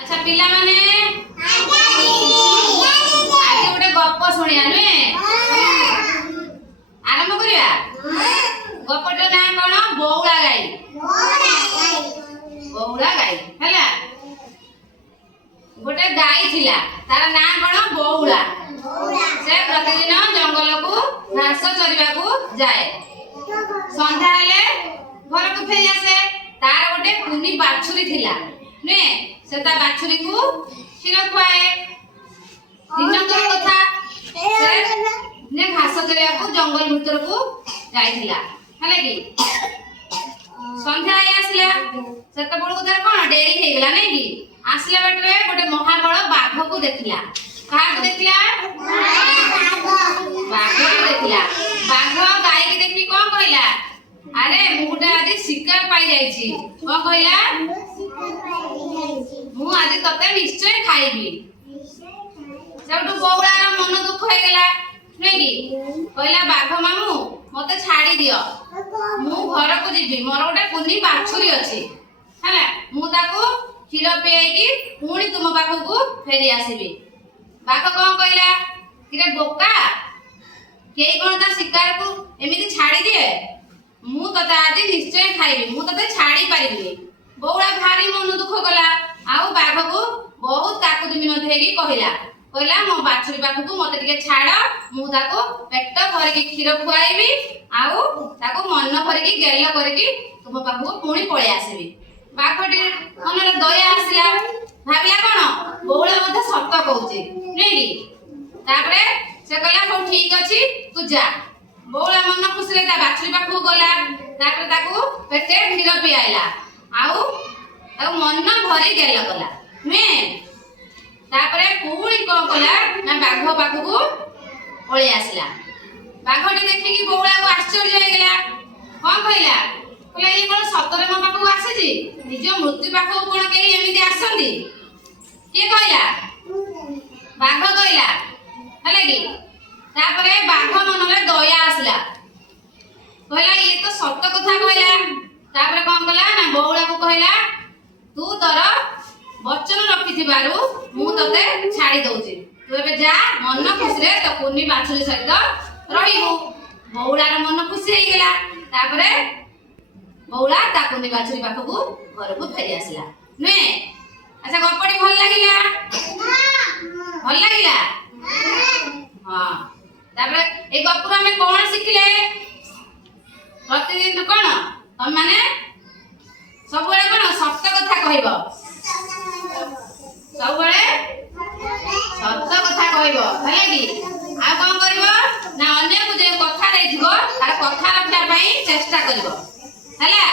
अच्छा पिला माने आज गोटे गप शुणिया नुहे आरंभ करिया गपटर ना कौन बौला गाई हैला गोटे गाई थिला तार ना कौन बौला से प्रतिदिन जंगल को घास चरिबा को जाए संध्या हेले घर को फेरी आसे तार गोटे कुनी बाछुरी थिला ने से ता बाछुरी को क्षीर खुआए दिनकर कथा से ने घास चरिया को जंगल भीतर को जाइथिला हले कि संध्या आसला सेत बड़ को तार कोन डेरी हे गेला नै कि आसला बाटरे गोटे महाबळ बाघ को देखिला कहा को देखिला बाघ को देखिला बाघ गाय के देखि कोन कहला अरे मुटा आज शिकार पाई जाईची कोन कहला मु आज तते निश्चय खाइबी सेटु बौलार मन दुख हो गेला नै कि कहला बाघ मामू मते छाड़ी दियो मु घर को जीबी मोर गोटे कुनी बाछुरी अछि हैला मु ताको क्षीर पिएकी पुणी तुम पाखु को फेरी आसीबी बाघ कोन कहला किरे बोका केई कोन ता शिकार को एमिति छाड़ी दिए मु तते आज निश्चय खाइबी मु तते छाड़ी पारिबी बौला भारी मन दुख गला आउ बाघ को बहुत काकुति मिनति हेगी कहला मो बाछुरी पाखु को मते टिके छाड़ मु ताको पेट भर के क्षीर खुआइबी आउ ताको मन भर के गेल करके तुम पाखु को पुणी पळे आसीबी बाघटी मनरे दया आसिला भाबिला कोन बौला मते सत्य कहूची नै कि तापरे से कहला हो ठीक अछि तू जा बौला मन खुशी रे ता बाछुरी पाखु गला तापरे ताको पेटे क्षीर पियाइला आउ ताको मन भरी गेल गला ने तापरे पुणी कोन कला ना बाघ पाखु को पळे आसिला बाघटी देखि कि बौला को आश्चर्य हो गेला कोन कहला कहला ई कोन सतरे म पाखु आसीची निज मृत्यु पाखु कोन केही एमिति आसंदी के कहला बाघ कहला हले कि तापरे बाघ मनले दया आसला कहला ये तो सत्य कथा कहला तापरे कोन कला ना बौला को कहला तू तोर वचन रखिथिबारु मु तते छाड़ी दउची तू एबे जा मन खुशी रे तो कुनी बाछुरी सहित रहिबु बौलार मन खुशी हे गेला तापरे बौला ता कुनी बाछुरी पाखु घर को फेरी आसला ने अच्छा गपटी भल लागिला हां तापरे ए गपुर हमें कोन सिखिले प्रतिदिन कोन हम माने सब बेले कोन सत्य कथा कहइबो सब बेले सत्य कथा कहइबो हले कि आ कोन करबो ना अन्य को जे कथा देथिबो तार कथा रखिया पई चेष्टा करबो हला।